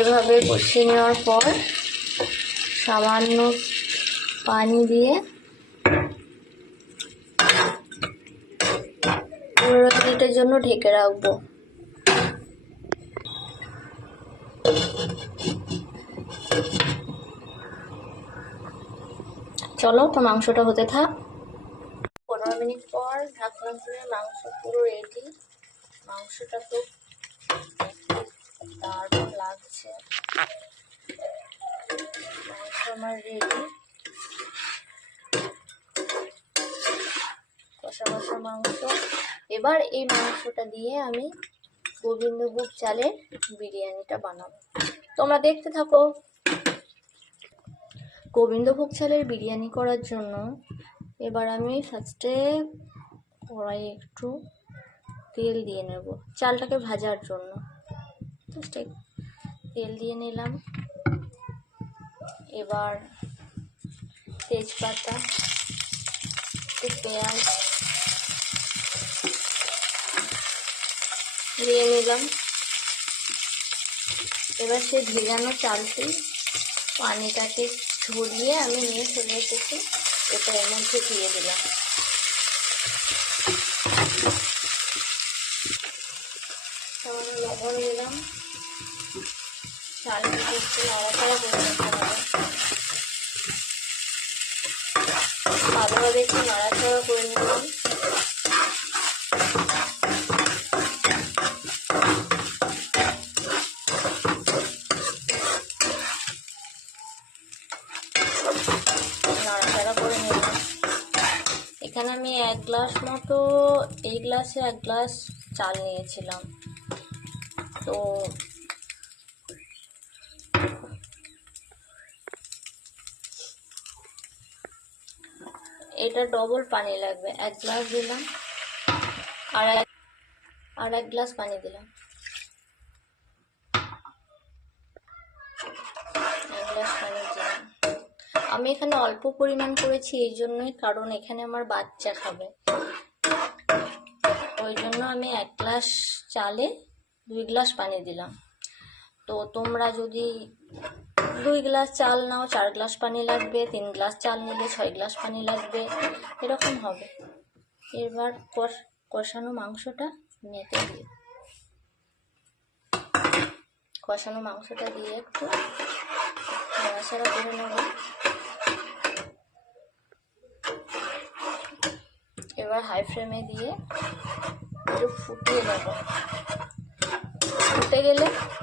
এভাবে কষিয়ে নেওয়ার পর সামান্য পানি দিয়ে 15 মিনিটের জন্য ঢেকে রাখবো। চলো তো মাংসটা হতে থাক। 15 মিনিট পর ঢাকনা খুলে মাংস পুরো রেডি। মাংসটা তো দারুণ লাগছে। মাংস আমার রেডি, কষা কষা মাংস। এবার এই মাংসটা দিয়ে আমি গোবিন্দভোগ চালের বিরিয়ানিটা বানাবো, তোমরা দেখতে থাকো। গোবিন্দভোগ চালের বিরিয়ানি করার জন্য এবার আমি ফার্স্টে কড়াইয়ে একটু তেল দিয়ে নেব চালটাকে ভাজার জন্য। ফার্স্টে তেল দিয়ে নিলাম, এবার তেজপাতা, পেঁয়াজ দিয়ে নিলাম। এবার সেই ভেজানো চালটি পানিটাকে ঝরিয়ে আমি নিয়ে চলে এসেছি, এটা এর মধ্যে দিয়ে দিলাম। সামান্য লবণ দিলাম। চালটাকে একটু নাড়াচাড়া করে নিতে হবে, ভালোভাবে একটু নাড়াচাড়া করে নিলাম। নাড়াচাড়া করে নিলাম। এখানে আমি 1 গ্লাস মতো, এই গ্লাসে 1 গ্লাস চাল নিয়েছিলাম। তো এটা ডবল পানি লাগবে। 1 গ্লাস দিলাম, আর 1 গ্লাস পানি দিলাম। 1 গ্লাস পানি দিলাম। আমি এখানে অল্প পরিমাণ করেছি এই জন্যই, কারণ এখানে আমার বাচ্চা খাবে, ওই জন্য আমি 1 গ্লাস চালে 2 গ্লাস পানি দিলাম। তো তোমরা যদি 2 গ্লাস চাল নাও 4 গ্লাস পানি লাগবে, 3 গ্লাস চাল নিলে 6 গ্লাস পানি লাগবে, এরকম হবে। এবার কষানো মাংসটা মেখে দিই। কষানো মাংসটা দিয়ে একটু নাড়াচাড়া করে নেব। এবার হাই ফ্লেমে দিয়ে একটু ফুটিয়ে নেব। ফুটে গেলে